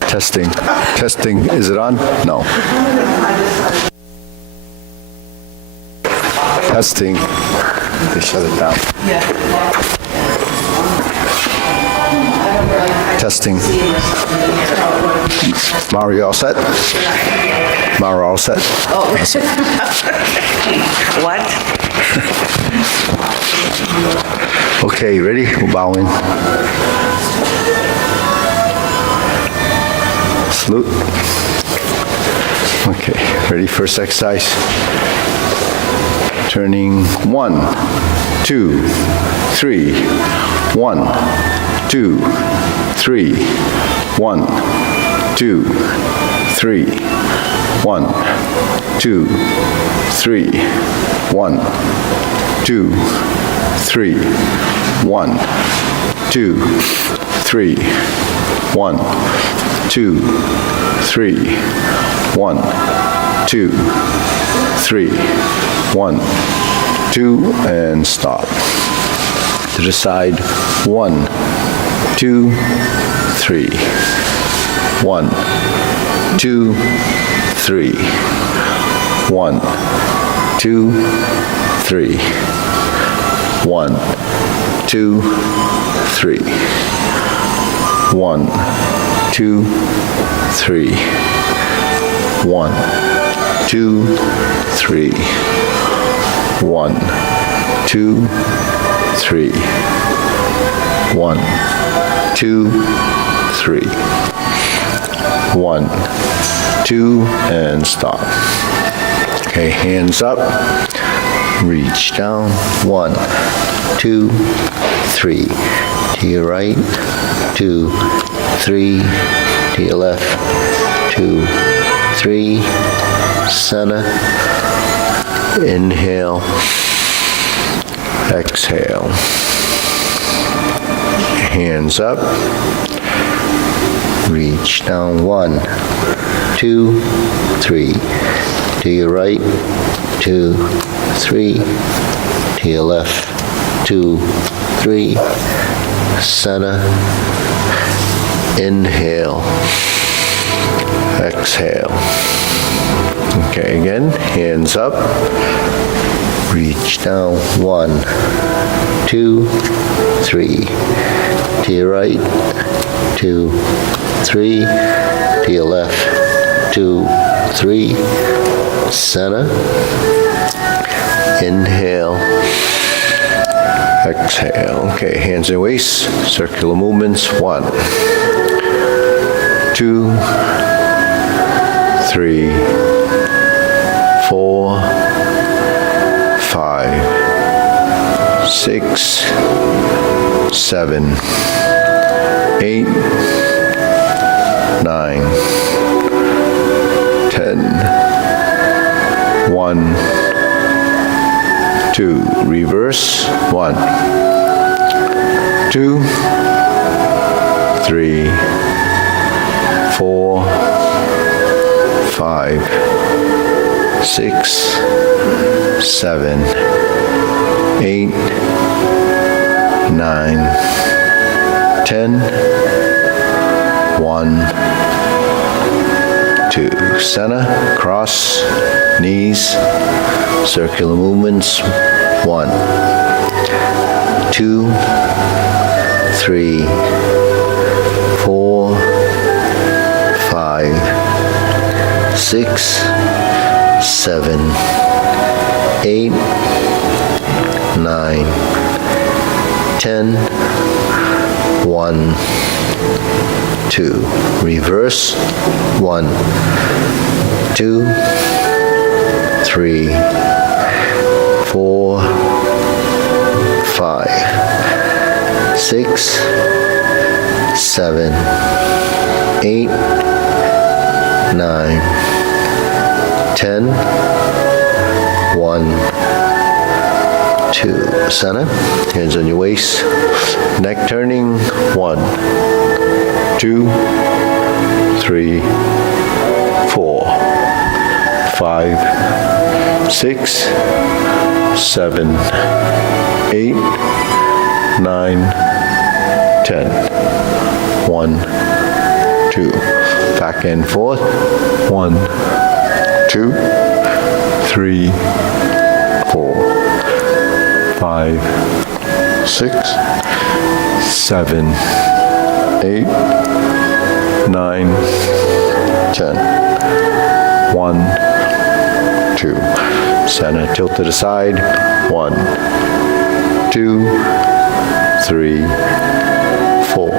Testing. Testing. Is it on? No. Testing. They shut it down. Testing. Mario, all set? Mara, all set? What? Okay, ready? We're bowing. Salute. Okay, ready? First exercise. Turning 1, 2, 3. 1, 2, 3. 1, 2, 3. 1, 2, 3. 1, 2, 3. 1, 2, 3. 1, 2, 3. 1, 2, 3. 1, 2, and stop. To the side. 1, 2, 3. 1, 2, 3. 1, 2, 3. 1, 2, 3. 1, 2, 3. 1, 2, 3. 1, 2, 3. 1, 2, 3. 1, 2, and stop. Okay, hands up. Reach down. 1, 2, 3. To your right. 2, 3. To your left. 2, 3. Center. Inhale. Exhale. Hands up. Reach down. 1, 2, 3. To your right. 2, 3. To your left. 2, 3. Center. Inhale. Exhale. Okay, again, hands up. Reach down. 1, 2, 3. To your right. 2, 3. To your left. 2, 3. Center. Inhale. Exhale. Okay, hands and waist. Circular movements. 1, 2, 3, 4, 5, 6, 7, 8, 9, 10. 1, 2. Reverse. 1, 2, 3, 4, 5, 6, 7, 8, 9, 10. 1, 2. Center, cross, knees, circular movements. 1, 2, 3, 4, 5, 6, 7, 8, 9, 10. 1, 2. Reverse. 1, 2, 3, 4, 5, 6, 7, 8, 9, 10. 1, to center, hands on your waist, neck turning, 1, 2, 3, 4, 5, 6, 7, 8, 9, 10. 1, 2. Back and forth. 1, 2, 3, 4, 5, 6, 7, 8, 9, 10. 1, 2. Center, tilt to the side. 1, 2, 3, 4,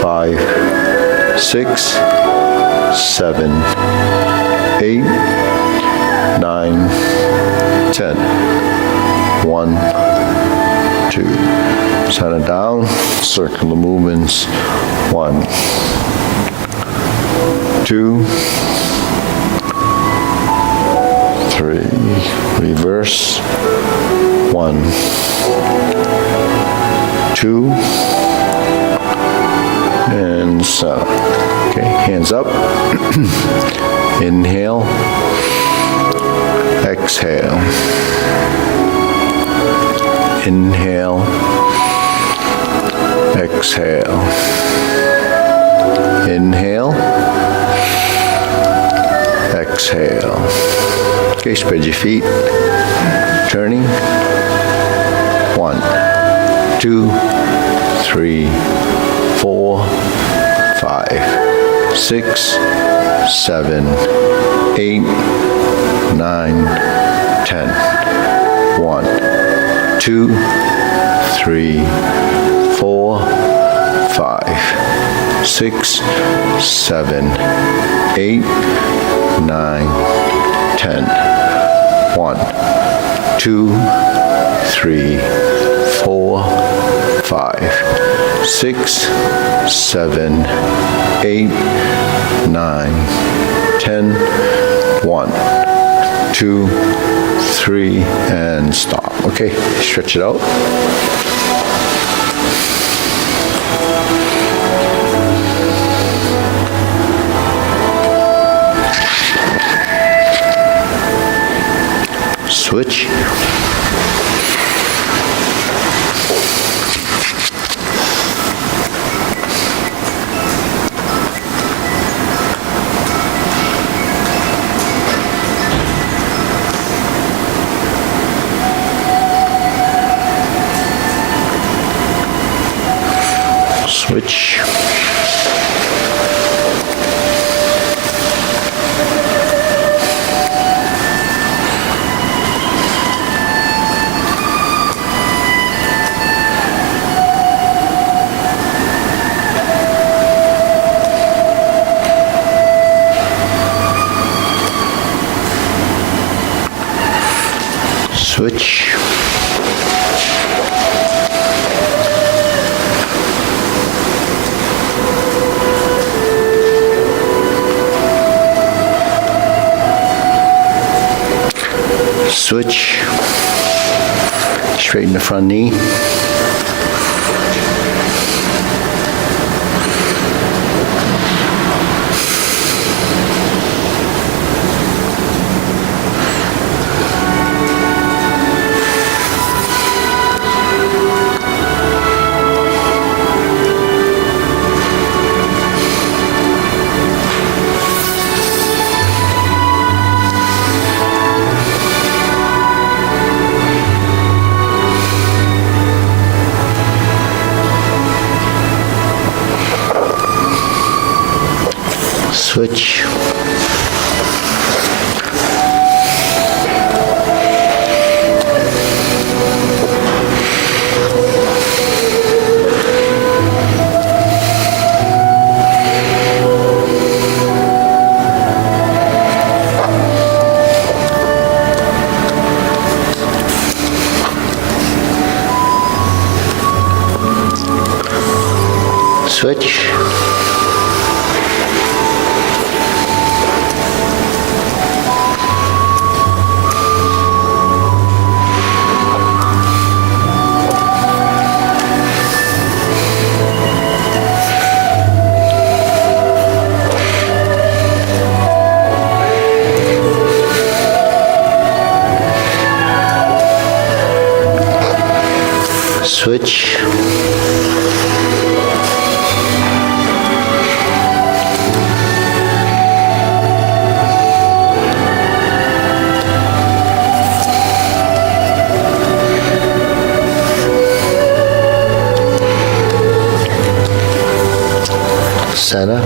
5, 6, 7, 8, 9, 10. 1, 2. Center down, circular movements. 1, 2, 3. Reverse. 1, 2, and center. Okay, hands up. Inhale. Exhale. Inhale. Exhale. Inhale. Exhale. Okay, spread your feet. Turning. 1, 2, 3, 4, 5, 6, 7, 8, 9, 10. 1, 2, 3, 4, 5, 6, 7, 8, 9, 10. 1, 2, 3, 4, 5, 6, 7, 8, 9, 10. 1, 2, 3, and stop. Okay, stretch it out. Switch. Switch. Switch. Switch. Straighten the front knee. Switch. Switch. Center.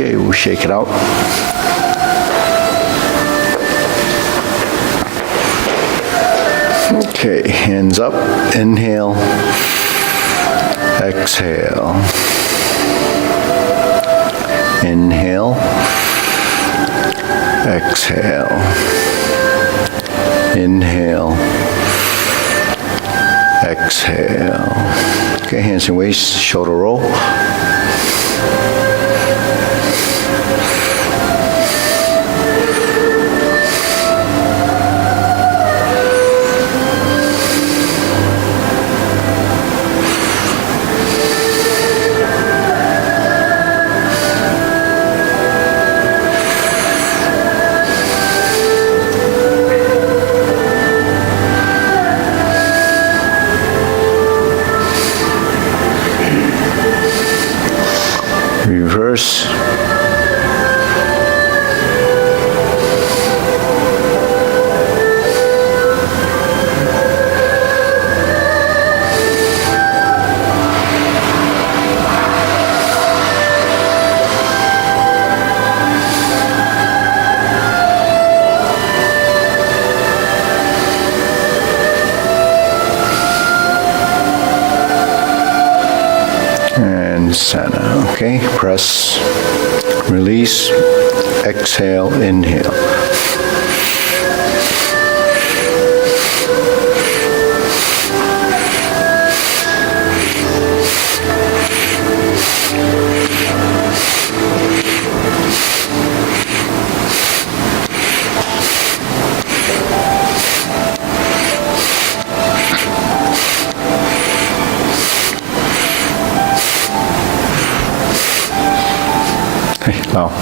Okay, we'll shake it out. Okay, hands up, inhale, exhale. Inhale, exhale. Inhale, exhale. Okay, hands and waist, shoulder roll. Reverse. And center. Okay, press, release, exhale, inhale. Wow.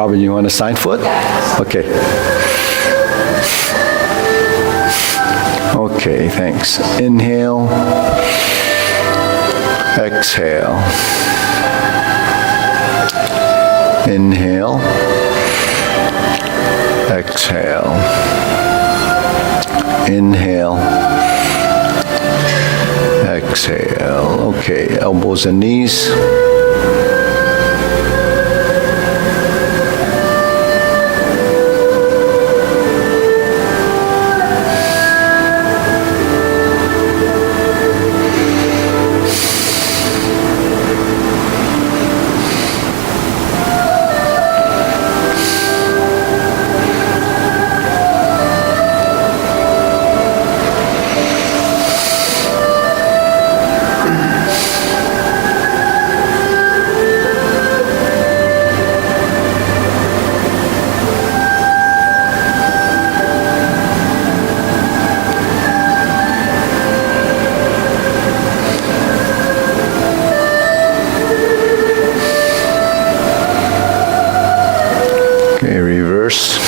Robin, you want a side foot? Okay. Okay, thanks. Inhale. Exhale. Inhale. Exhale. Inhale. Exhale. Okay, elbows and knees. Okay, reverse.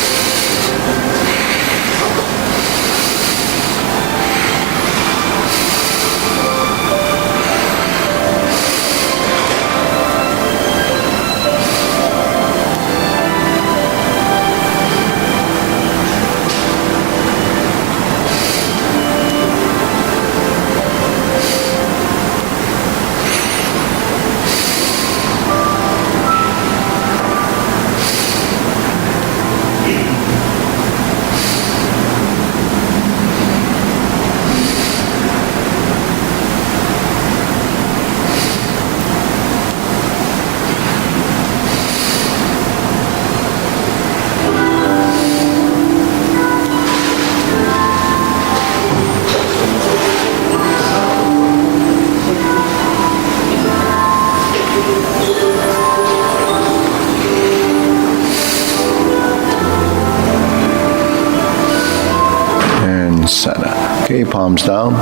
Center. Okay, palms down.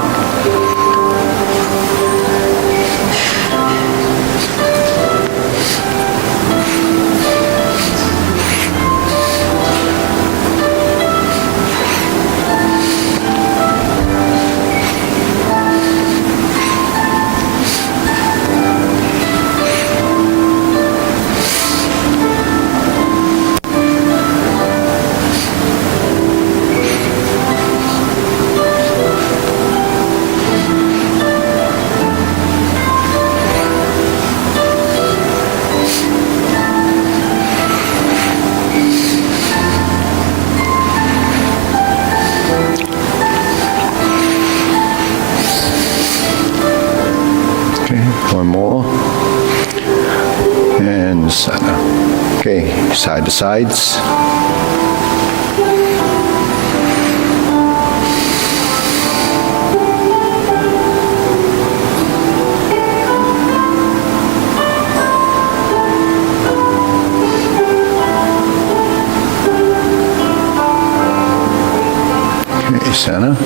One more. And center. Okay, side to sides. Okay, center.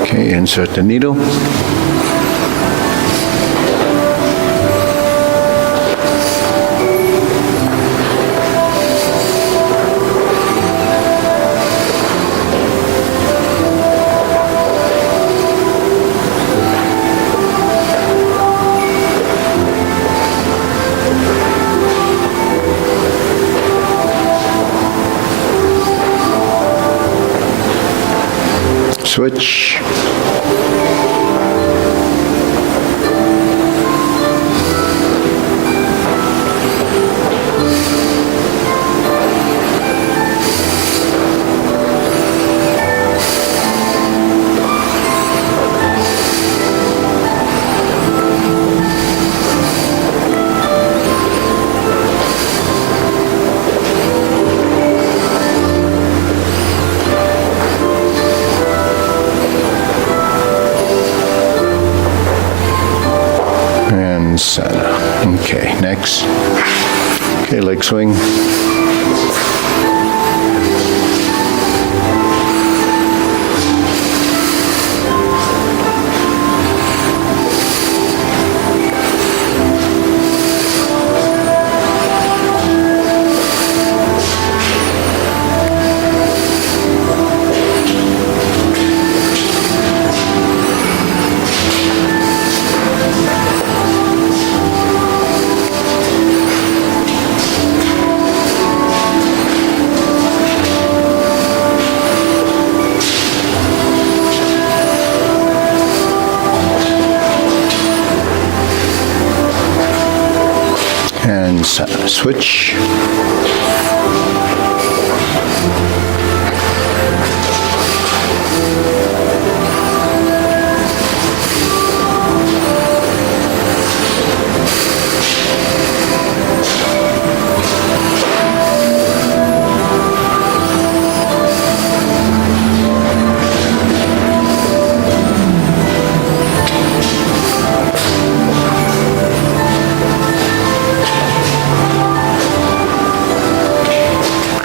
Okay, insert the needle. Switch. legs. Okay, leg swing. And switch.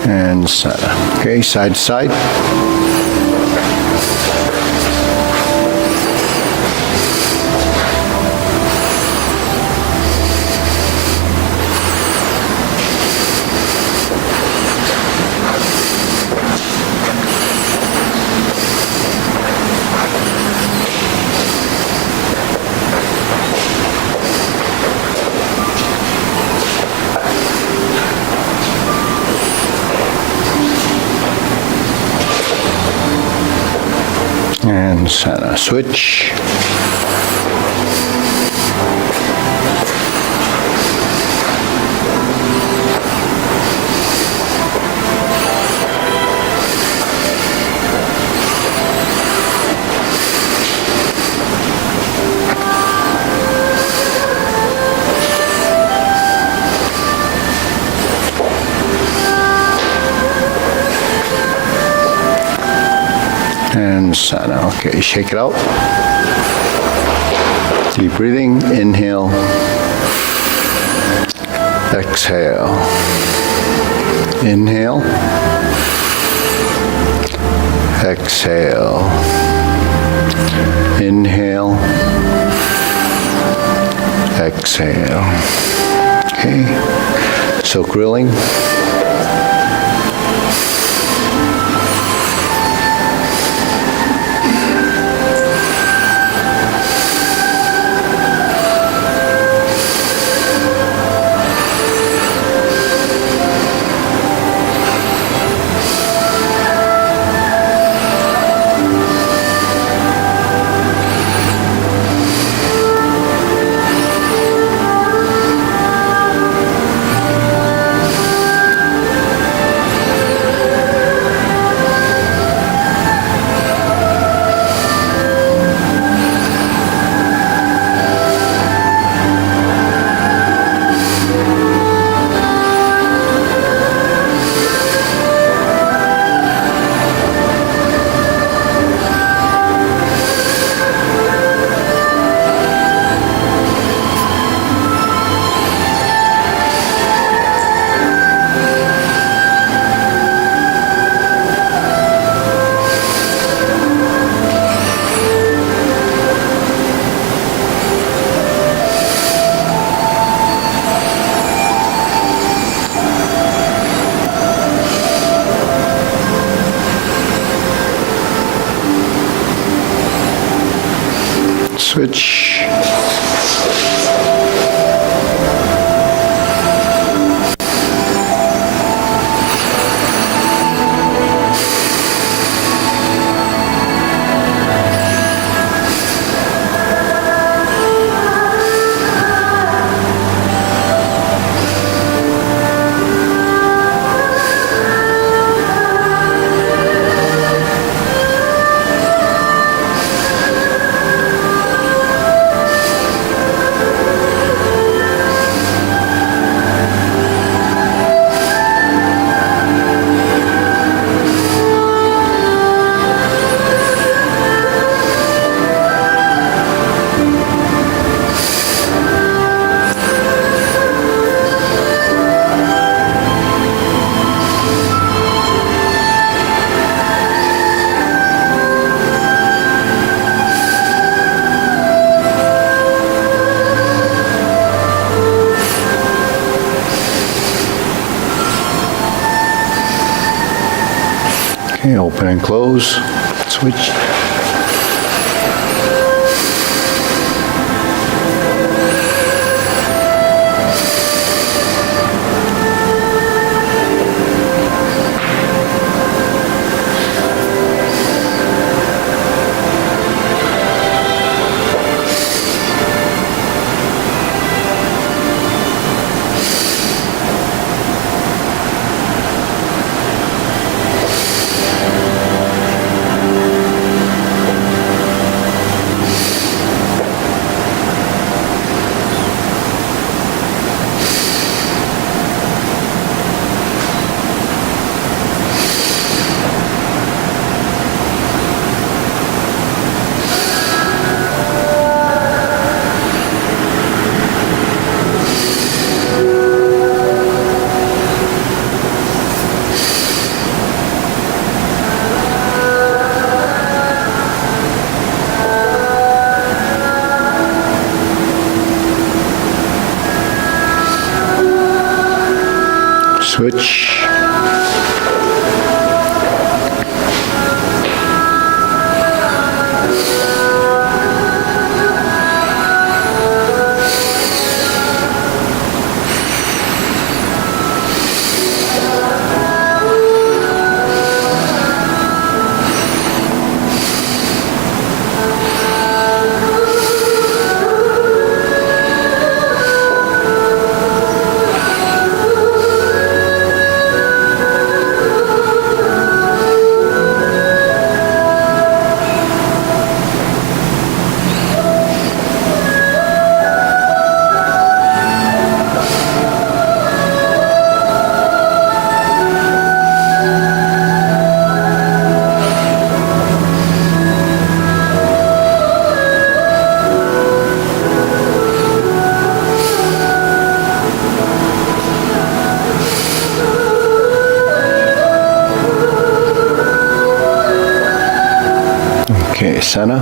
And okay, side to side. And switch. And okay, shake it out. Deep breathing, inhale, exhale. Inhale, exhale. Inhale, exhale. Okay, so grilling. Switch. Okay, open and close. Switch. Switch. Okay, center.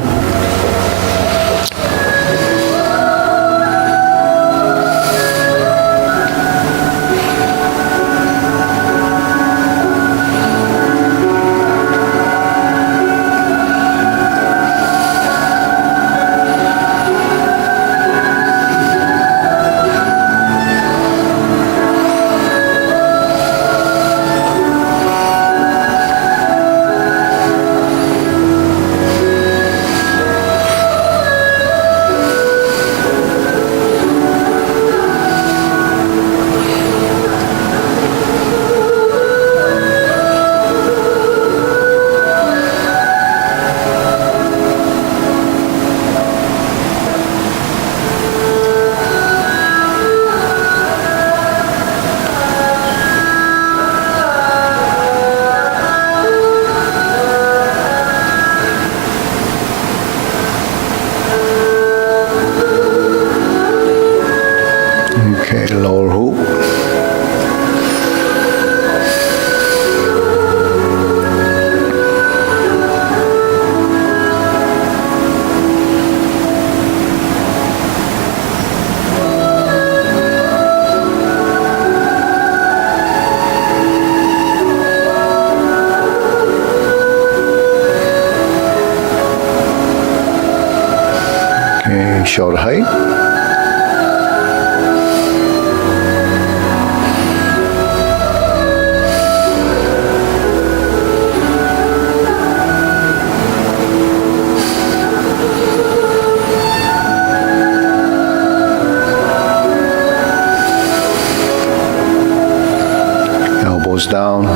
Okay, lower hook. Okay, shoulder height. Elbows down.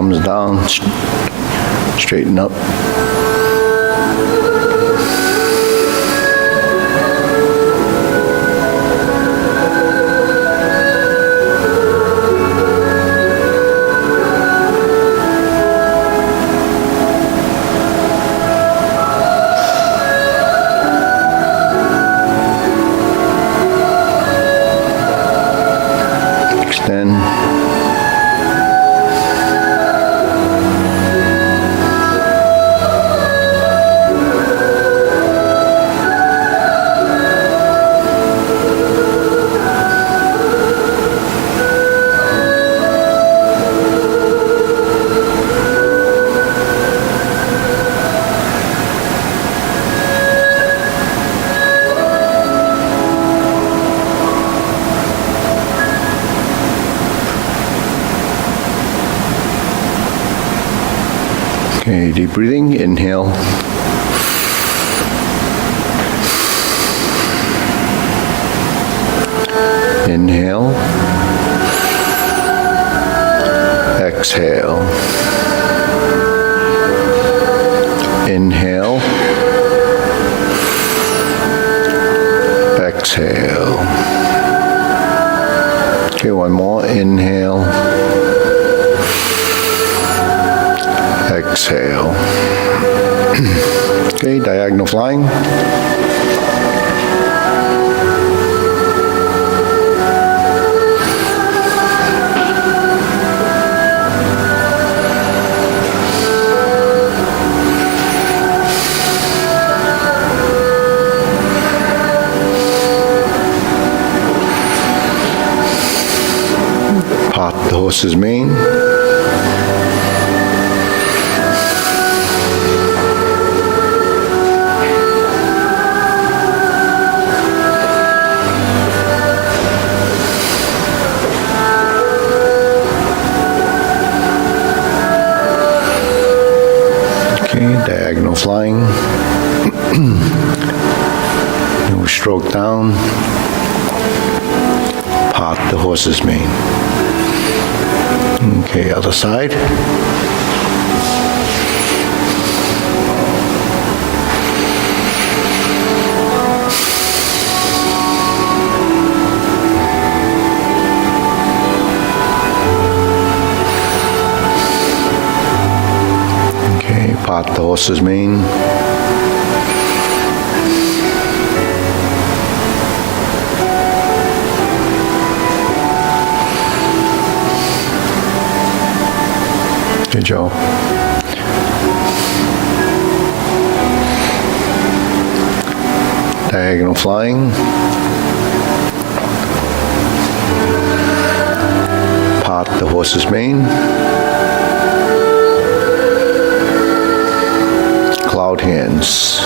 palms down, straighten up. Extend. Okay, deep breathing, inhale. Inhale. Exhale. Inhale. Exhale. Okay, one more. Inhale. Exhale. Okay, diagonal flying. Part the horse's mane. Diagonal flying. No stroke down. Part the horse's mane. Okay, other side. Part the horse's mane. Good job. Diagonal flying. Part the horse's mane. Cloud hands.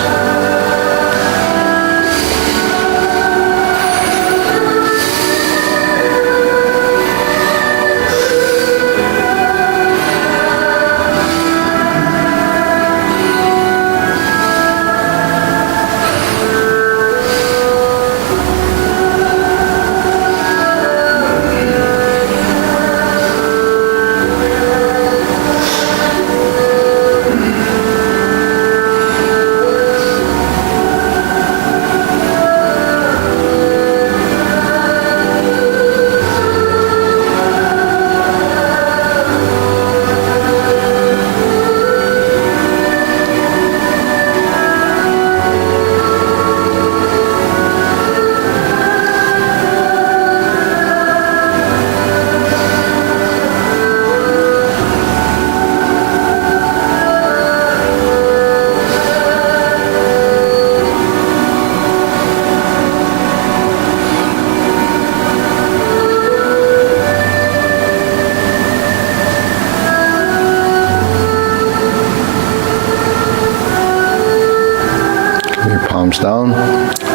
Palms down,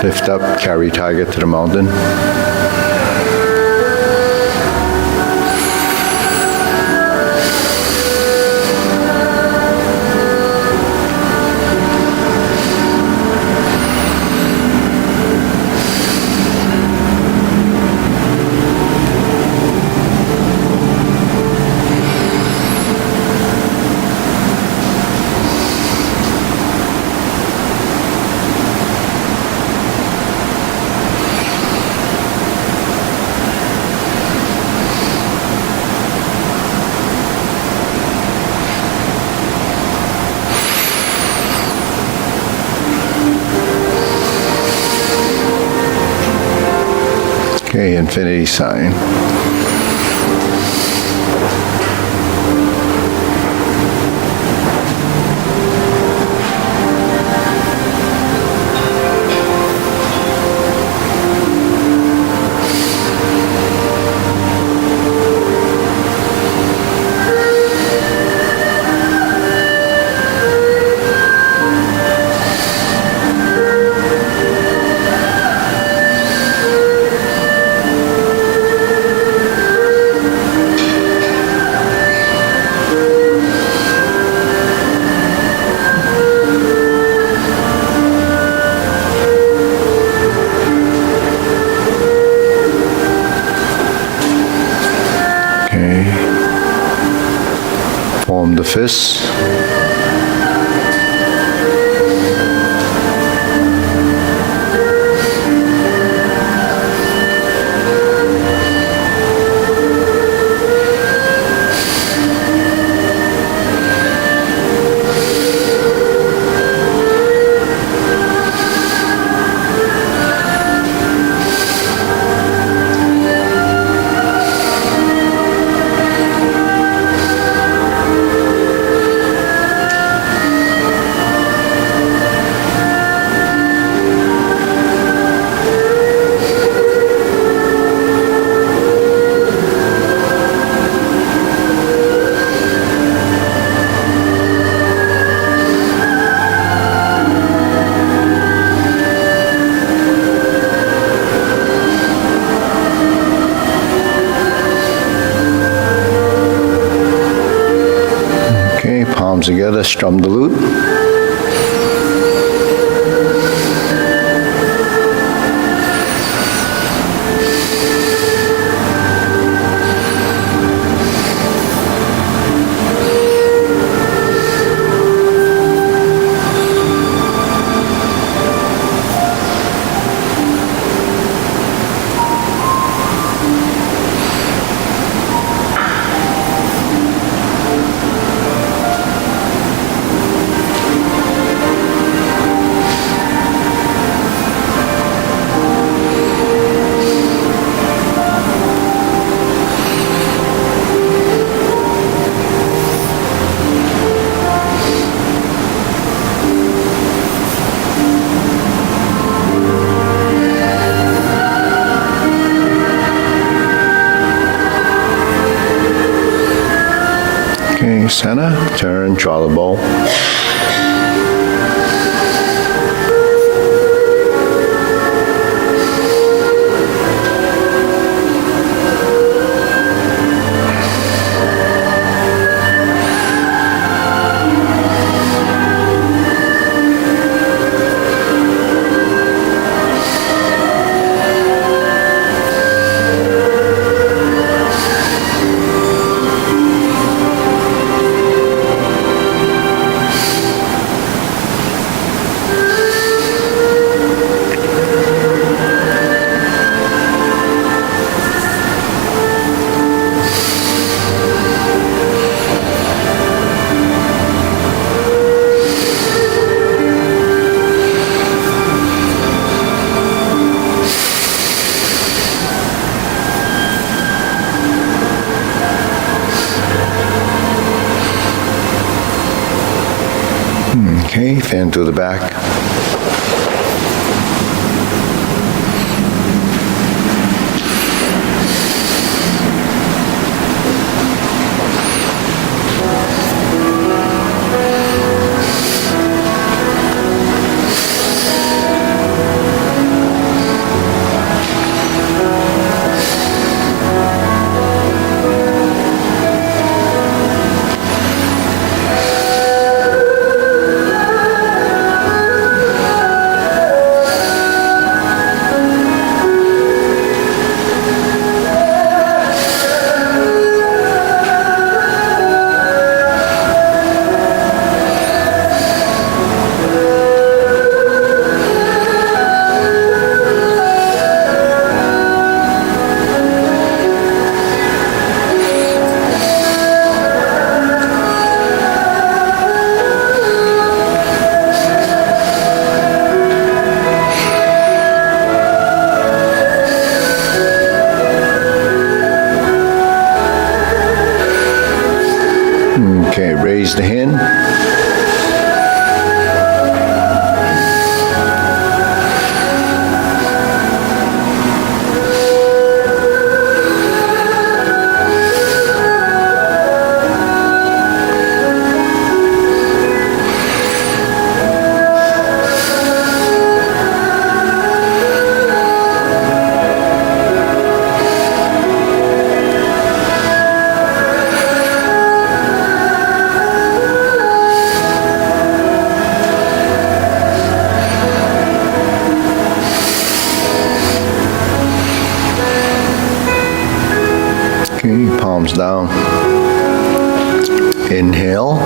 lift up, carry tiger to the mountain. Okay, infinity sign. Okay. Form the fists. Okay, palms together, strum the lute. Okay, center, turn, draw the bow. Okay, fan to the back. raise the hand. Okay, palms down. Inhale.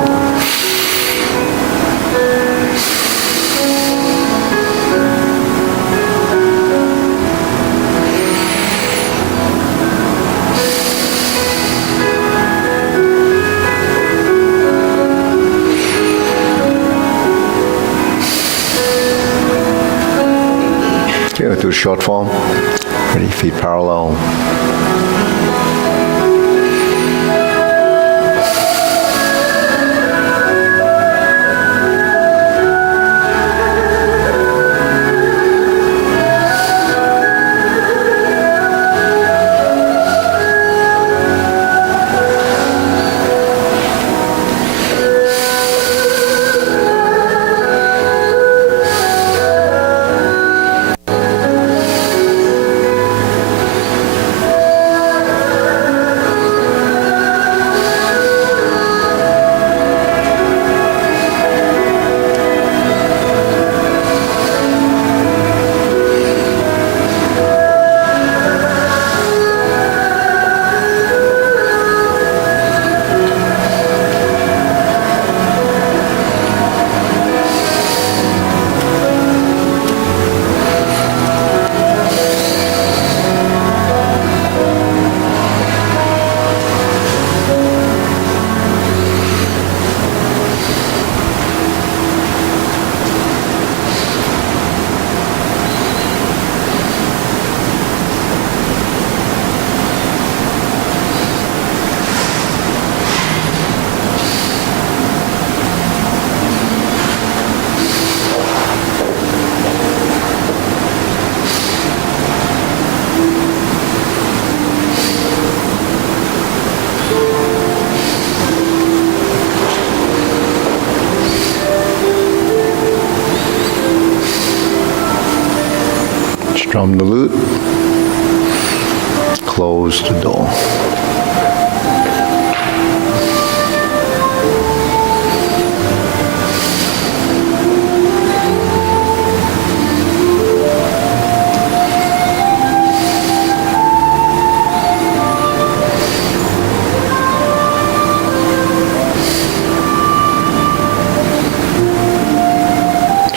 Okay, we'll do a short form. Ready, feet parallel. Strum the lute, close the door.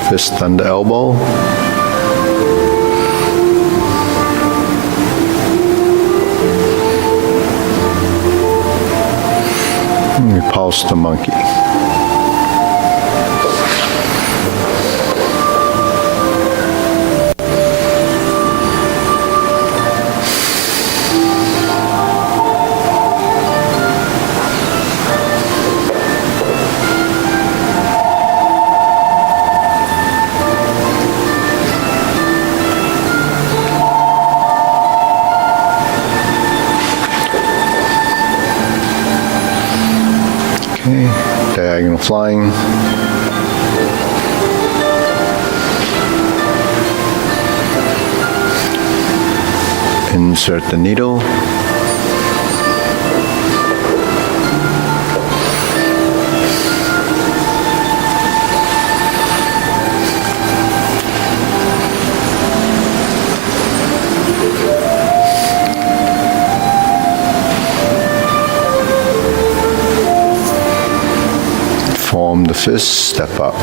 Fist under elbow. Repulse the monkey. Okay, diagonal flying. Insert the needle. Form the fist, step up.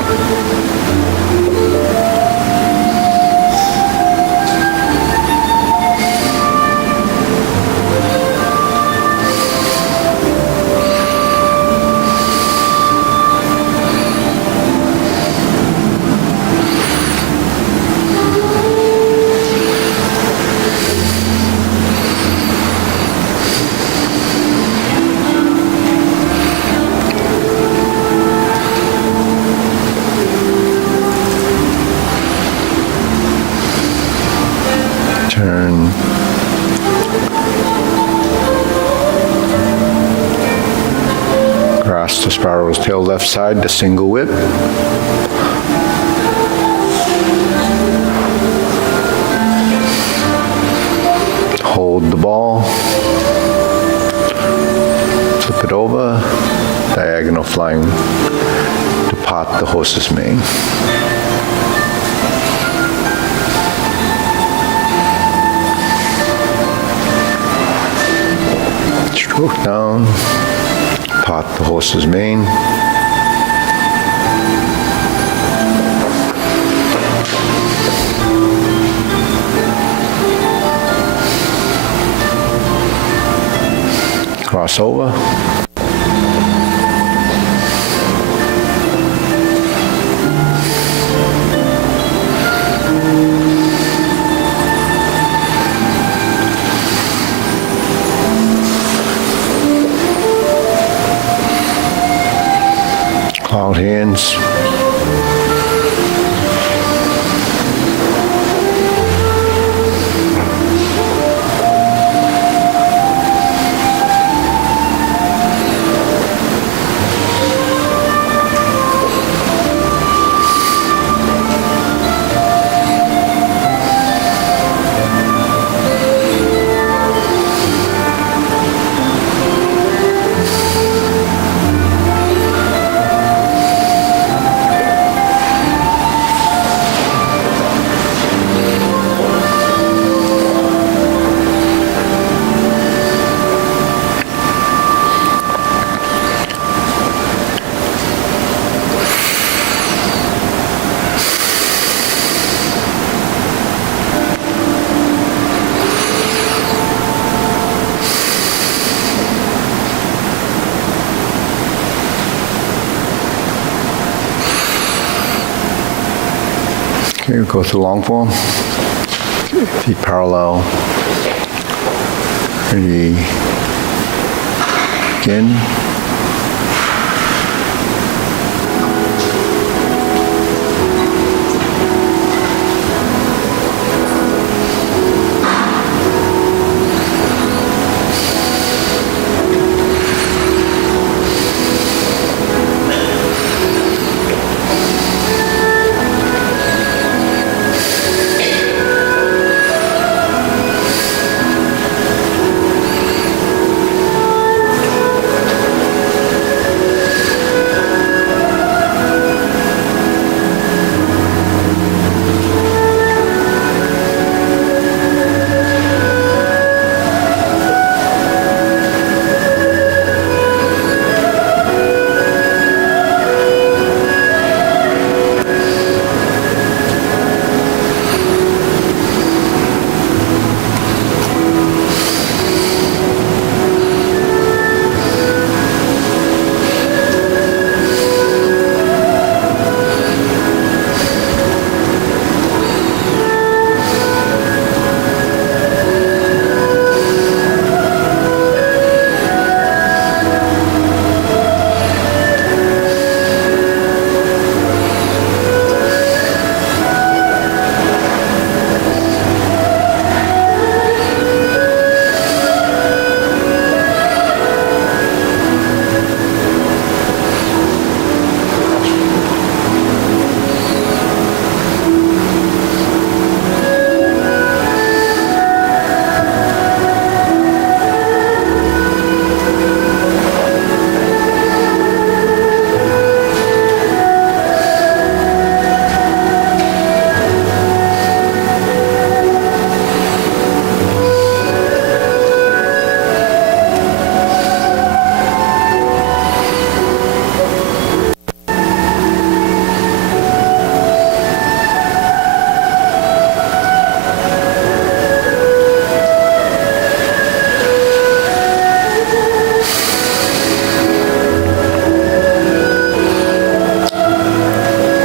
Cross the sparrow's tail left side to single whip. Hold the ball. Flip it over. Diagonal flying to pot the horse's mane. Stroke down, pot the horse's mane. Cross over. Cloud hands. Okay, we'll go to long form. Feet parallel. Ready. Begin.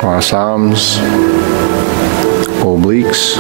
Cross arms, obliques.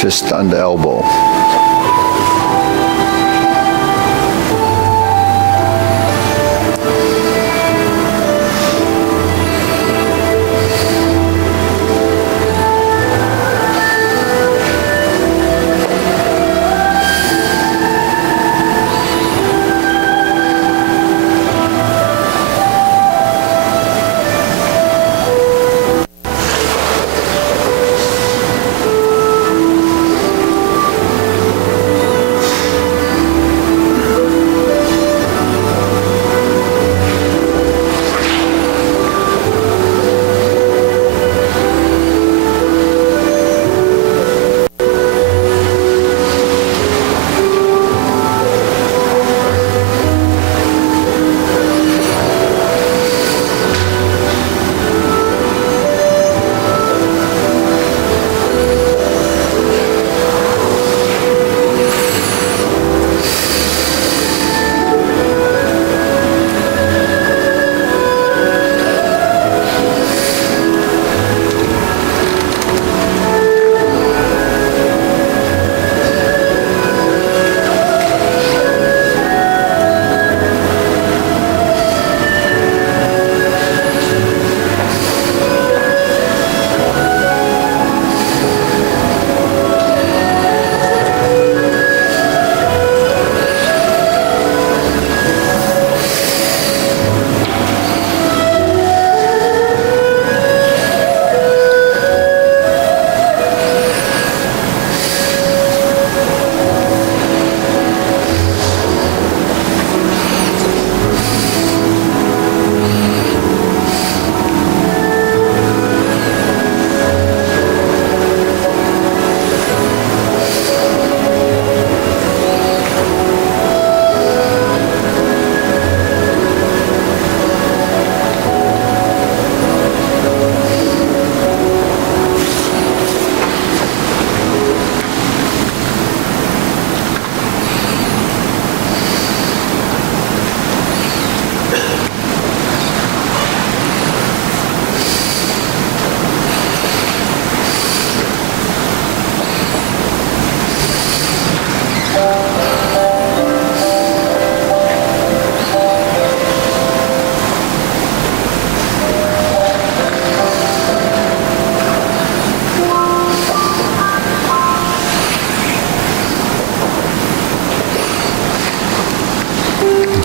fist on the elbow.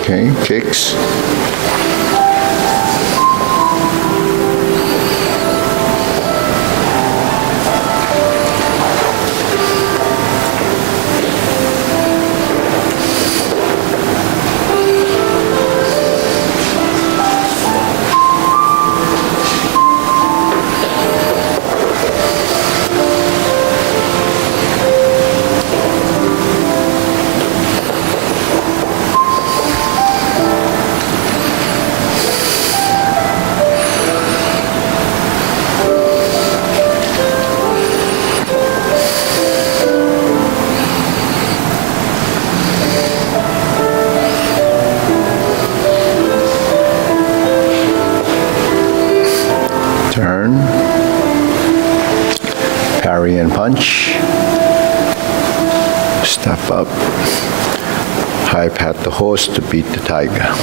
Okay, kicks. Turn, parry and punch, step up, high pat the horse to beat the tiger.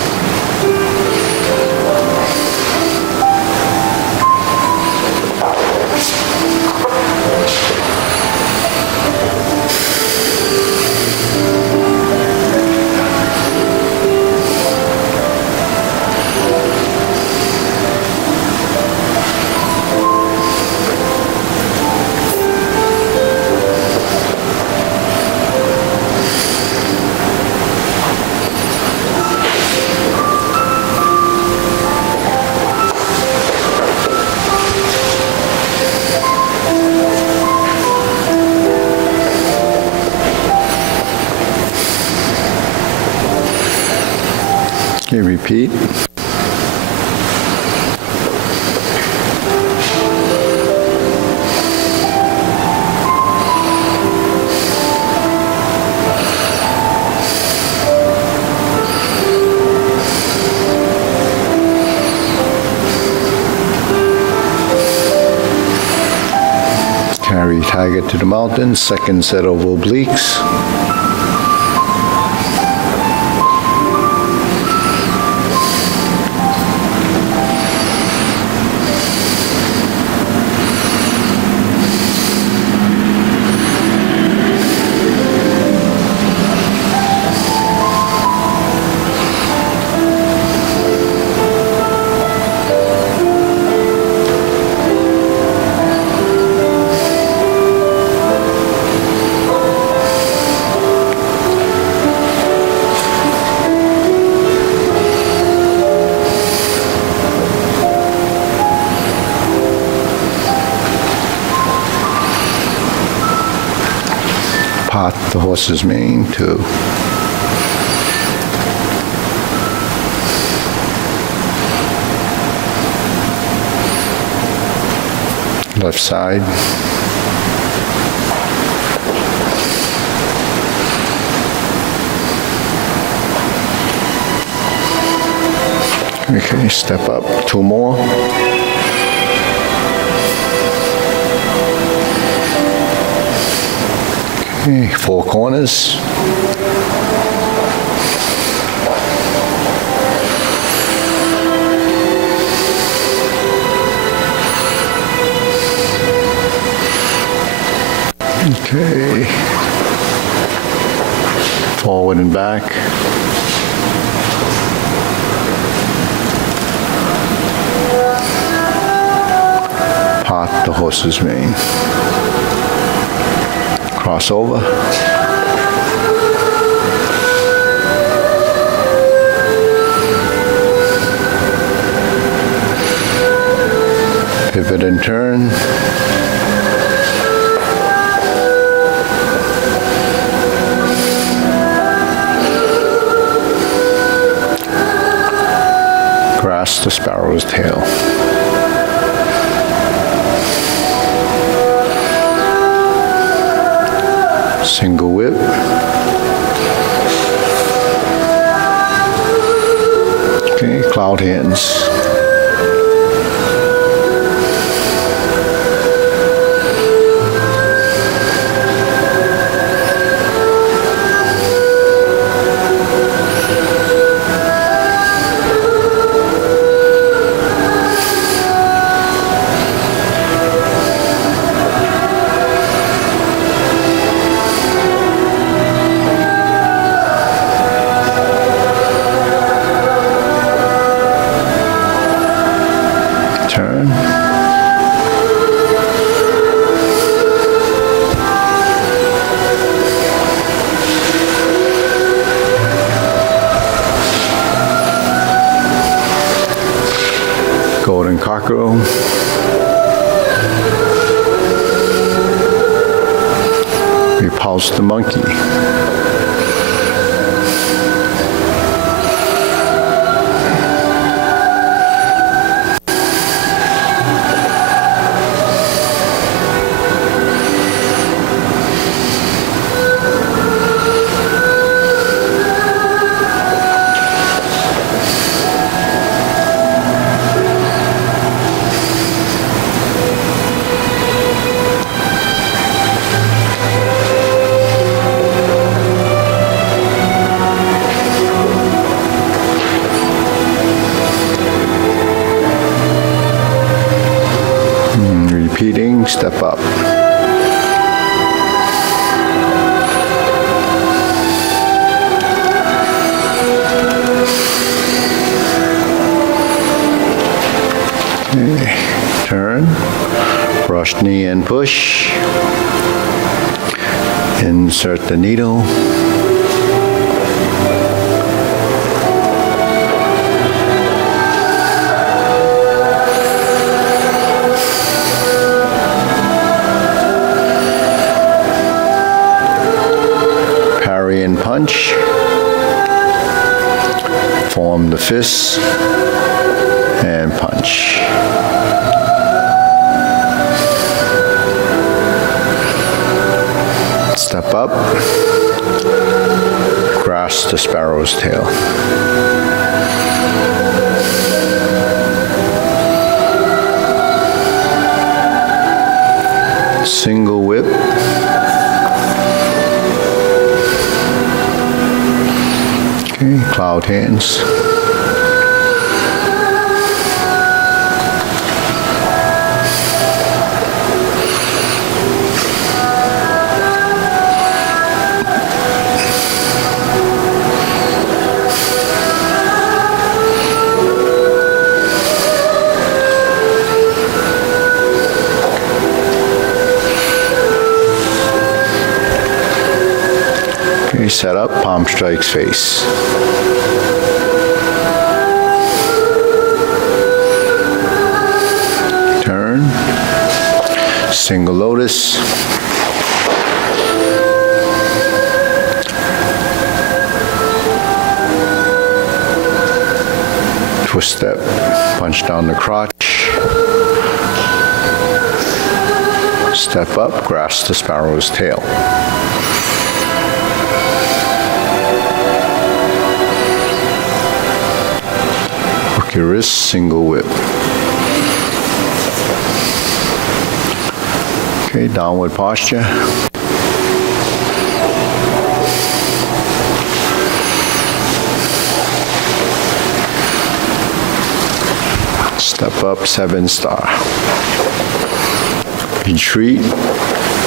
Okay, repeat. Carry Tiger to the mountain, second set of obliques. Part the horse's mane to left side. Okay, step up, 2 more. Okay, 4 corners. Okay. Forward and back. Part the horse's mane. Cross over. Pivot and turn. Grasp the sparrow's tail. Single whip. Okay, cloud hands. Turn. Golden cockerel. Repulse the monkey. Repeating, step up. Okay. Turn, brush knee and push. Insert the needle. And punch, form the fists, and punch. Step up, grasp the sparrow's tail. single whip. Okay, cloud hands. Okay, set up, palm strikes face. Turn, single lotus. Twist step, punch down the crotch. Step up, grasp the sparrow's tail. Hook your wrist, single whip. Okay, downward posture. Step up, 7-star. Retreat,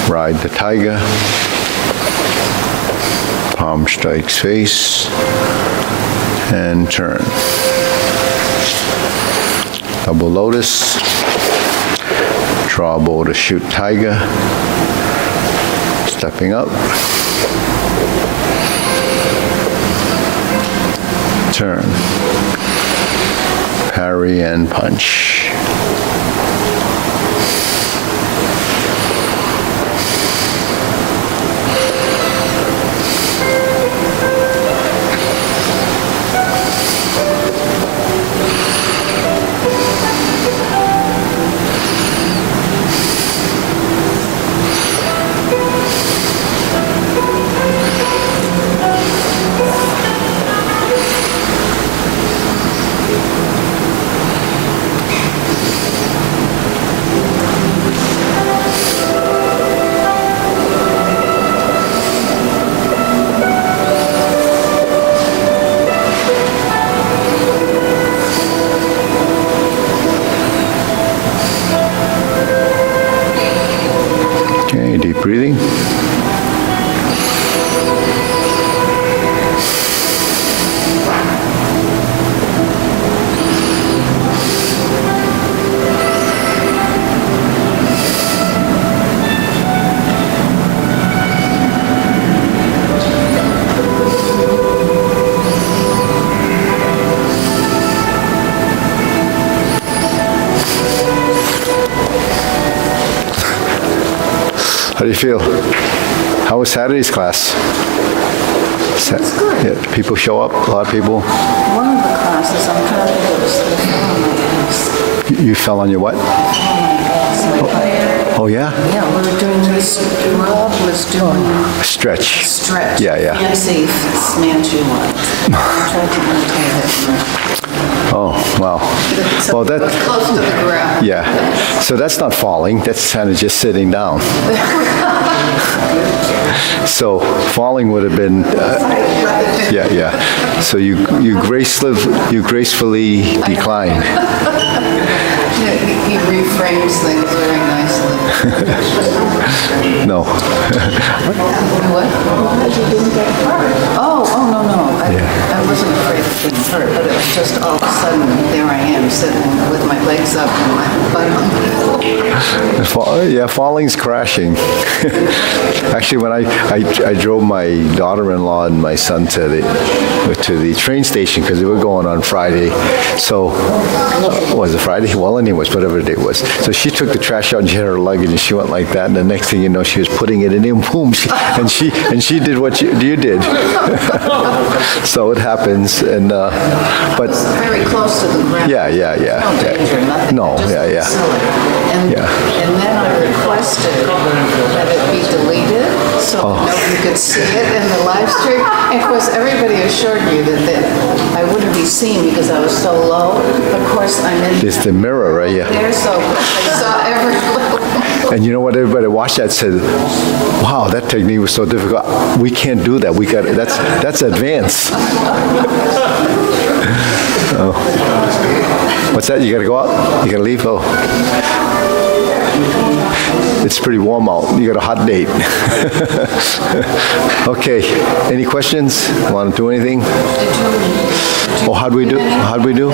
ride the tiger. Palm strikes face, and turn. Double lotus, draw bow to shoot tiger, stepping up, turn, parry and punch. Okay, deep breathing. How do you feel? How was Saturday's class? It's good. Yeah, people show up, a lot of people. One of the classes, I'm trying to think it was the ass. You fell on your what? My butt. Oh, yeah? Yeah, we were doing this, Rob was doing Stretch. stretch. Yeah, yeah. Fancy Manchu one. I tried to imitate it. Oh, wow. So Well, it was close to the ground. Yeah. So that's not falling, that's kind of just sitting down. So falling would have been, yeah. So you gracefully declined. He reframes things very nicely. No. What? Oh, no. I wasn't afraid of being hurt, but it was just all of a sudden, there I am sitting with my legs up and my butt on the floor. Yeah, falling's crashing. Actually, when I drove my daughter-in-law and my son to the train station because they were going on Friday. So, was it Friday? Well, anyways, whatever the day was. So she took the trash out and she had her luggage and she went like that. And the next thing you know, she was putting it in and boom. And she did what you did. So it happens. And but Very close to the ground. yeah. No danger, nothing. No, Just yeah. silly. And then I requested that it be deleted so nobody could see it in the live stream. And of course, everybody assured me that I wouldn't be seen because I was so low. Of course, I'm in it's the mirror, right? Yeah. there, so I saw every little. And you know what? Everybody watched that said, "Wow, that technique was so difficult. We can't do that. We got that's advanced." Oh. What's that? You got to go out? You got to leave? Oh. It's pretty warm out. You got a hot date. Okay. Any questions? Want to do anything? Oh, how'd we do?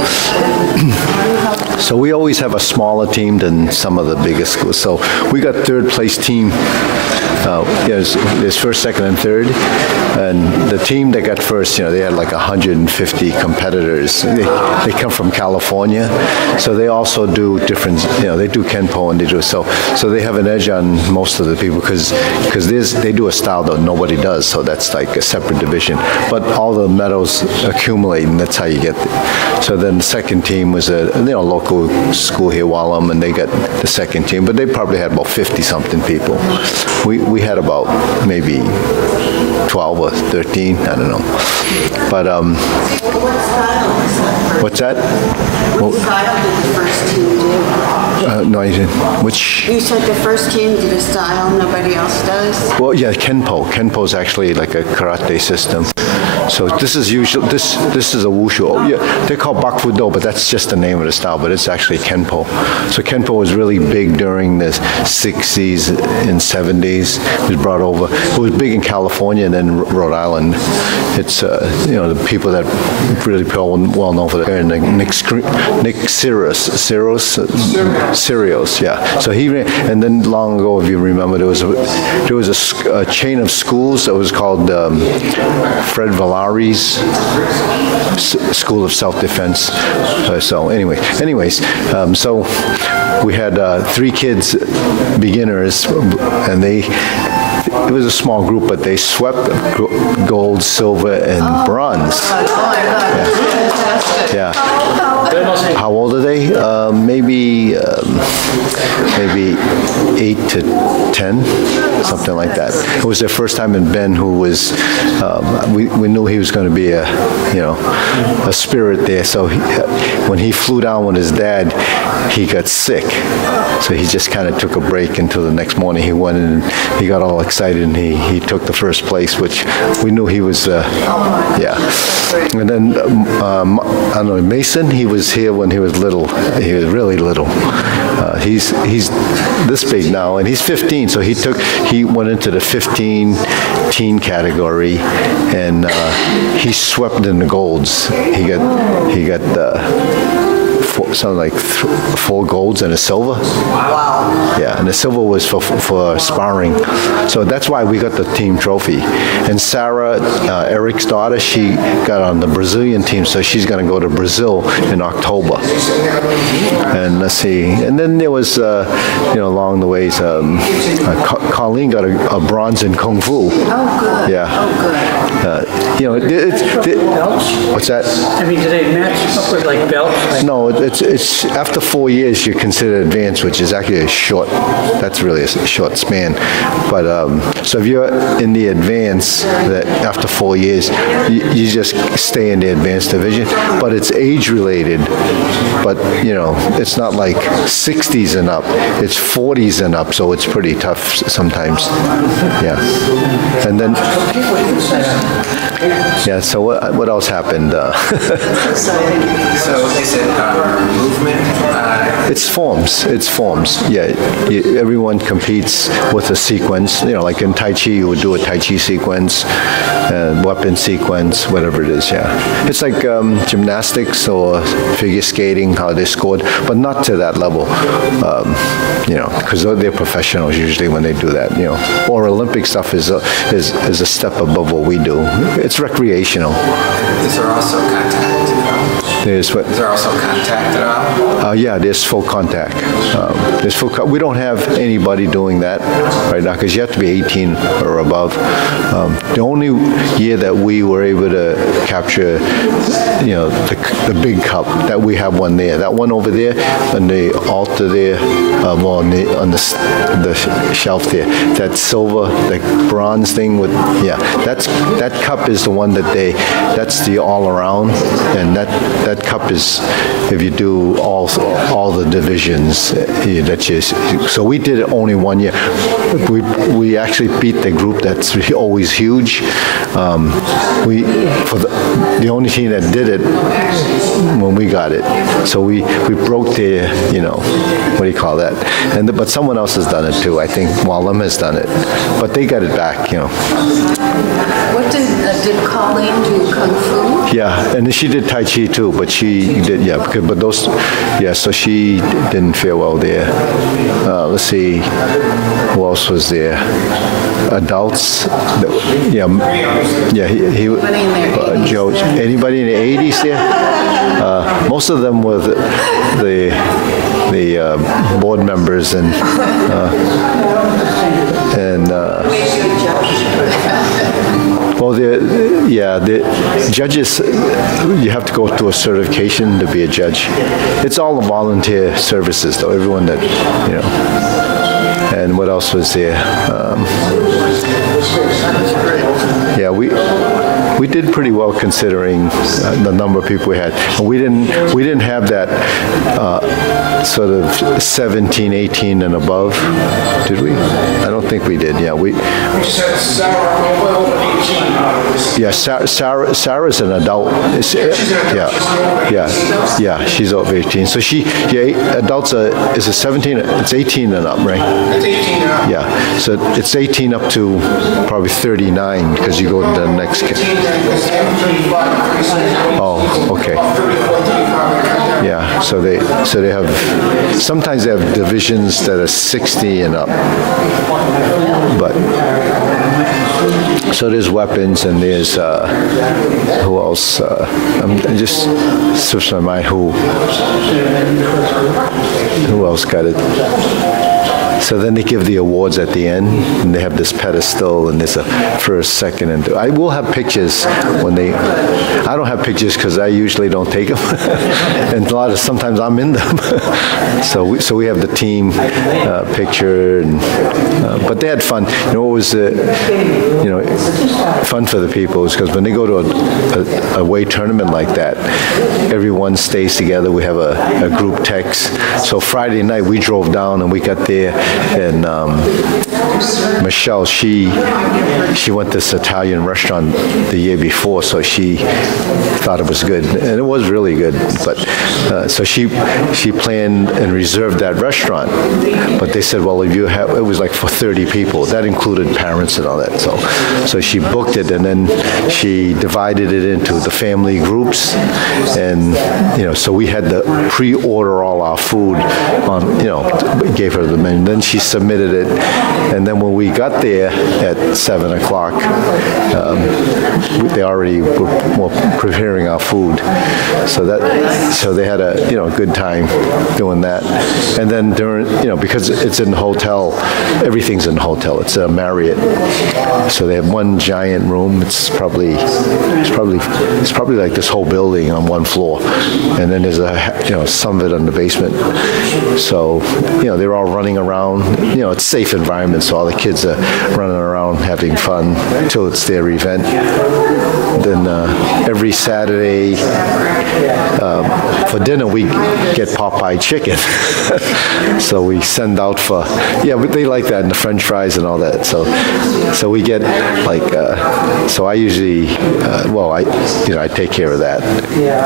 So we always have a smaller team than some of the biggest schools. So we got third place team. There's first, second, and third. And the team that got first, they had like 150 competitors. They come from California, so they also do different. They do Kenpo and they do so they have an edge on most of the people because they do a style that nobody does. So that's like a separate division. But all the medals accumulate, and that's how you get it. So then the second team was a local school here, Wallam, and they got the second team. But they probably had about 50-something people. We had about maybe 12 or 13, I don't know. But, what's that? What style did the first team do? No, I didn't. Which? You said the first team did a style nobody else does? Well, yeah, Kenpo. Kenpo is actually like a karate system. So this is usually, this is a wushu. Oh, yeah, they're called Bakudo, but that's just the name of the style, but it's actually Kenpo. So Kenpo was really big during the 60s and 70s. It was brought over. It was big in California and then Rhode Island. It's, the people that really well known for that. And Nick Sirios, yeah. So he ran, and then long ago, if you remember, there was a chain of schools that was called Fred Valari's School of Self-Defense. So we had 3 kids, beginners, and it was a small group, but they swept gold, silver, and bronze. Yeah. How old are they? Maybe 8 to 10, something like that. It was their first time in Ben, who was, we knew he was going to be a spirit there. So when he flew down with his dad, he got sick. So he just kind of took a break until the next morning. He went and he got all excited and he took the first place, which we knew he was, yeah. And then, I don't know, Mason, he was here when he was little. He was really little. He's this big now, and he's 15. So he went into the 15 teen category, and he swept in the golds. He got something like 4 golds and a silver. Wow. Yeah, and the silver was for sparring. So that's why we got the team trophy. And Sarah, Eric's daughter, she got on the Brazilian team, so she's going to go to Brazil in October. And let's see. And then there was, along the ways, Colleen got a bronze in Kung Fu. Oh, good. Yeah. Oh, good. What's that? I mean, do they match up with like belts? No, it's after 4 years you're considered advanced, which is actually that's really a short span. But so if you're in the advanced, that after 4 years, you just stay in the advanced division. But it's age related. But it's not like 60s and up. It's 40s and up, so it's pretty tough sometimes. Yeah. And then. Yeah, so what else happened? So is it movement? It's forms. Yeah, everyone competes with a sequence. Like in Tai Chi, you would do a Tai Chi sequence, weapon sequence, whatever it is, yeah. It's like gymnastics or figure skating, how they scored, but not to that level, because they're professionals usually when they do that, Or Olympic stuff is a step above what we do. It's recreational. Is there also contact? Is there also contact at all? Yeah, there's full contact. We don't have anybody doing that right now because you have to be 18 or above. The only year that we were able to capture, the big cup, that we have one there. That one over there on the altar there, on the shelf there. That silver, the bronze thing with, that cup is the one that's the all around, and that that cup is if you do all the divisions. So we did it only 1 year. We actually beat the group that's always huge. The only team that did it when we got it. So we broke their, what do you call that? But someone else has done it too. I think Wallam has done it, but they got it back. What did Colleen do? Kung Fu? Yeah, and then she did Tai Chi too, but she did, but those, so she didn't fare well there. Let's see, who else was there? Adults, he Anybody in their 80s? Joe, anybody in the 80s there? Most of them were the board members and well, the judges, you have to go through a certification to be a judge. It's all the volunteer services, though, everyone that, And what else was there? We did pretty well considering the number of people we had. And we didn't have that sort of 17, 18 and above, did we? I don't think we did. Yeah, we just had Sarah. Sarah's an adult. She's over 18. So adults is it 17? It's 18 and up, right? It's 18 now. Yeah, so it's 18 up to probably 39 because you go to the next. Oh, okay. Yeah, so they have, sometimes they have divisions that are 60 and up, but, so there's weapons and there's, who else? I'm just slips my mind who else got it. So then they give the awards at the end, and they have this pedestal, and there's a first, second, and I will have pictures when I don't have pictures because I usually don't take them, and sometimes I'm in them. So we have the team picture, and, but they had fun. It was fun for the people is because when they go to a away tournament like that, everyone stays together. We have a group text. So Friday night we drove down and we got there. And Michelle, she went to this Italian restaurant the year before, so she thought it was good, and it was really good. But so she planned and reserved that restaurant. But they said, well, if you have, it was like for 30 people. That included parents and all that. So she booked it, and then she divided it into the family groups, and so we had to pre-order all our food on, gave her the menu. Then she submitted it, and then when we got there at 7 o'clock, they already were preparing our food. So they had a good time doing that. And then during because it's in the hotel, everything's in the hotel. It's a Marriott, so they have one giant room. It's probably like this whole building on one floor, and then there's some of it in the basement. So they're all running around. It's a safe environment, so all the kids are running around having fun until it's their event. Then every Saturday for dinner we get Popeye chicken. So we send out for they like that, and the French fries and all that. So we get so I usually I take care of that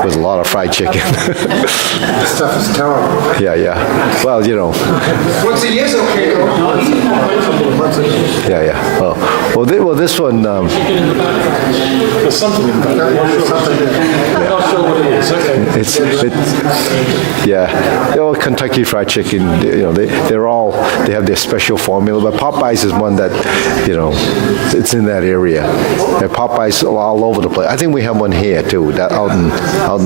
with a lot of fried chicken. This stuff is terrible. Yeah. Well, Once a year's okay, though. Yeah. Well, this one. There's something in that. I'm not sure what it is. Okay. Kentucky Fried Chicken. They have their special formula, but Popeyes is one that it's in that area. And Popeyes are all over the place. I think we have one here too, that out in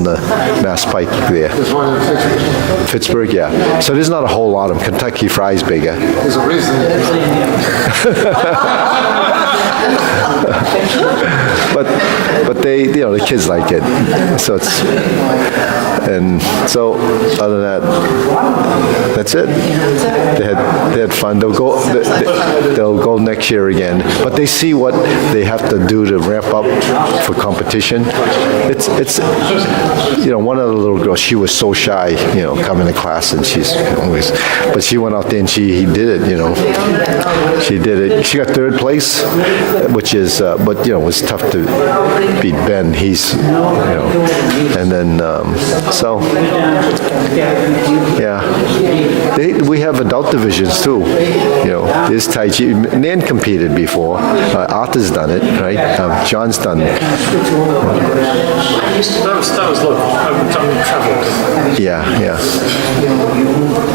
the Mass Pike there. There's one in Pittsburgh. Pittsburgh, yeah. So there's not a whole lot of them. Kentucky Fried's bigger. There's a reason. but they, the kids like it. So it's, and so other than that, that's it. They had fun. They'll go next year again, but they see what they have to do to ramp up for competition. It's one of the little girls, she was so shy, coming to class, and she's always, but she went out there and she did it, She did it. She got third place, which is, but it was tough to beat Ben. He's, and then, so, yeah. We have adult divisions too, There's Tai Chi. Nan competed before. Arthur's done it, right? John's done it. That was look, I've traveled. Yeah.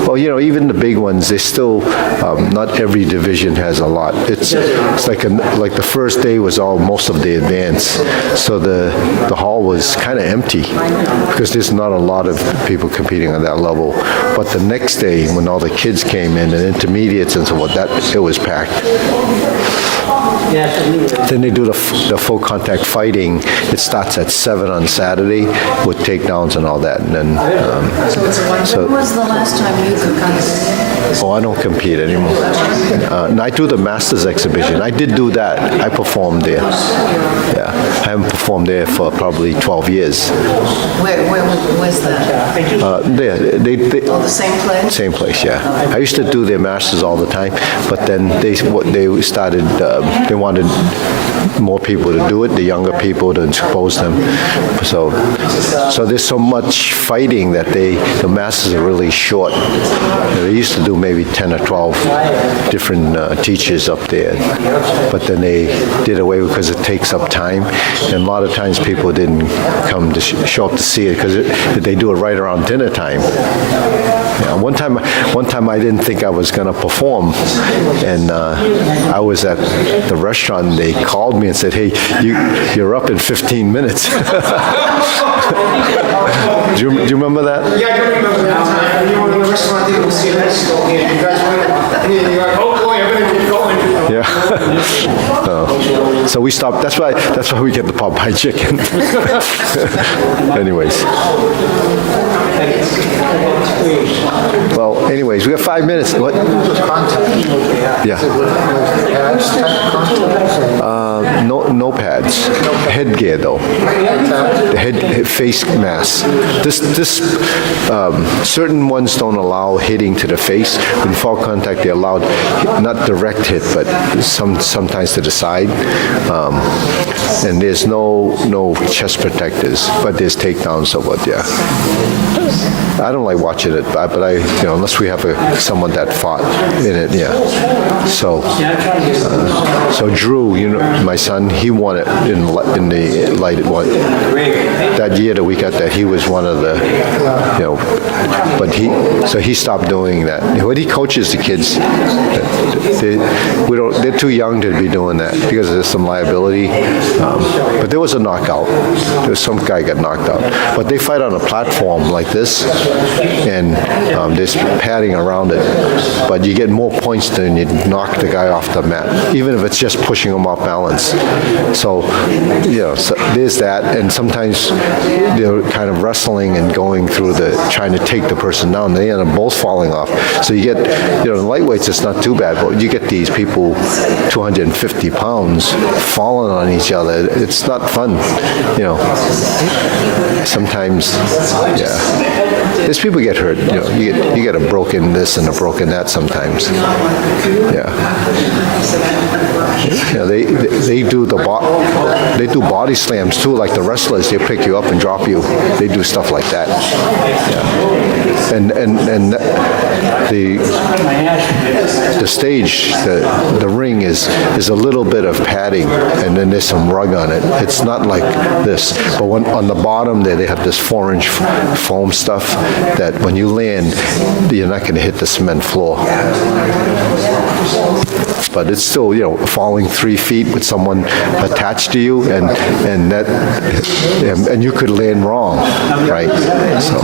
Well, even the big ones, they still, not every division has a lot. It's like the first day was most of the advance, so the hall was kind of empty because there's not a lot of people competing on that level. But the next day, when all the kids came in and intermediates and so on, it was packed. Then they do the full contact fighting. It starts at 7 on Saturday with takedowns and all that. And then, When was the last time you competed? I don't compete anymore. And I do the Masters exhibition. I did do that. I performed there. Yeah, I haven't performed there for probably 12 years. Where was that? The same place? Same place, yeah. I used to do their Masters all the time, but then they started, they wanted more people to do it, the younger people to expose them. So there's so much fighting that the Masters are really short. They used to do maybe 10 or 12 different teachers up there, but then they did away because it takes up time, and a lot of times people didn't come to show up to see it because they do it right around dinner time. Yeah, one time I didn't think I was going to perform, and I was at the restaurant, and they called me and said, "Hey, you're up in 15 minutes." Do you remember that? Yeah, I do remember that time. You were in the restaurant, you see this, and you guys went, and you're like, oh boy, everything's going. Yeah. So we stopped. That's why we get the Popeye chicken. Anyways. Well, anyways, we got 5 minutes. What? Yeah. No pads. Headgear though. The head face mask. This certain ones don't allow hitting to the face. In fall contact, they allowed not direct hit, but sometimes to the side. And there's no chest protectors, but there's takedowns of it. Yeah. I don't like watching it, but I, unless we have someone that fought in it, yeah. So Drew, my son, he won it in the light one. That year that we got that, he was one of the, but he stopped doing that. When he coaches the kids, they're too young to be doing that because there's some liability. But there was a knockout. There was some guy got knocked out. But they fight on a platform like this, and there's padding around it. But you get more points than you knock the guy off the mat, even if it's just pushing him off balance. So, so there's that. And sometimes they're kind of wrestling and going through trying to take the person down. They end up both falling off. So you get, in lightweights, it's not too bad, but you get these people 250 pounds falling on each other. It's not fun, Sometimes, yeah. There's people get hurt, you get a broken this and a broken that sometimes. Yeah. They do they do body slams too, like the wrestlers. They pick you up and drop you. They do stuff like that. Yeah. And the stage, the ring is a little bit of padding, and then there's some rug on it. It's not like this, but on the bottom there, they have this 4-inch foam stuff that when you land, you're not going to hit the cement floor. but it's still, falling 3 feet with someone attached to you, and you could land wrong, right? So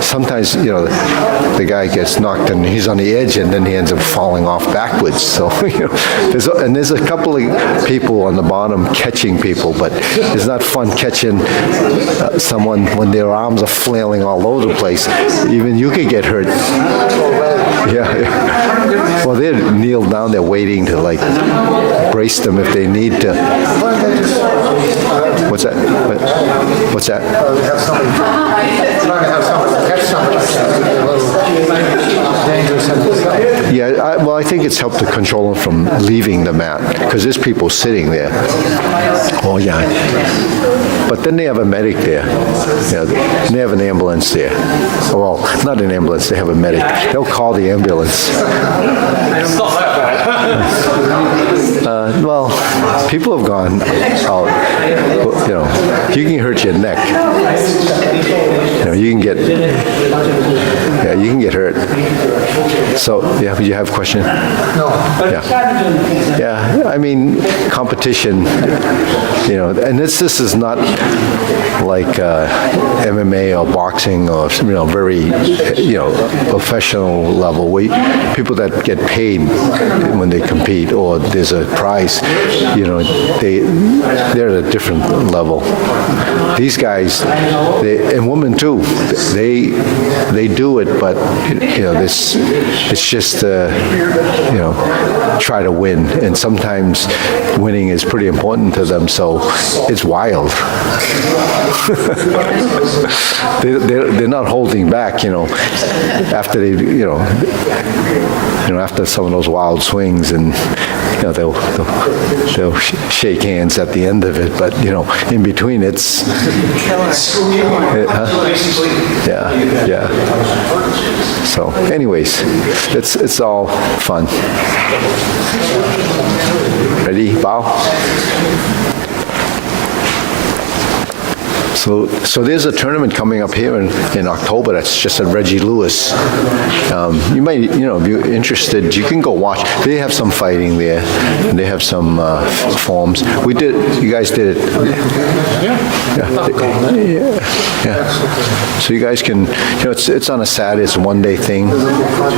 sometimes, the guy gets knocked and he's on the edge, and then he ends up falling off backwards. So, there's a couple of people on the bottom catching people, but it's not fun catching someone when their arms are flailing all over the place. Even you could get hurt. Yeah. Well, they're kneeled down there waiting to brace them if they need to. What's that? What's that? Have somebody, trying to have somebody catch somebody. A little dangerous in itself. Yeah, I think it's helped to control them from leaving the mat, because there's people sitting there. Oh, yeah. But then they have a medic there. And they have an ambulance there. Well, not an ambulance, they have a medic. They'll call the ambulance. Well, people have gone out, you can hurt your neck. You can get, you can get hurt. So, you have a question? No. Yeah, I mean, competition, and this is not like MMA or boxing or, very, professional level. People that get paid when they compete or there's a prize, they're at a different level. These guys, and women too, they do it, but, it's just, try to win. And sometimes winning is pretty important to them, so it's wild. They're not holding back, after they, after some of those wild swings, and they'll shake hands at the end of it, but in between it's yeah. So, anyways, it's all fun. Ready? Bow. So there's a tournament coming up here in October that's just at Reggie Lewis. You might, if you're interested, you can go watch. They have some fighting there, and they have some forms. You guys did it. Yeah. So you guys can, it's on a Saturday, it's a one-day thing.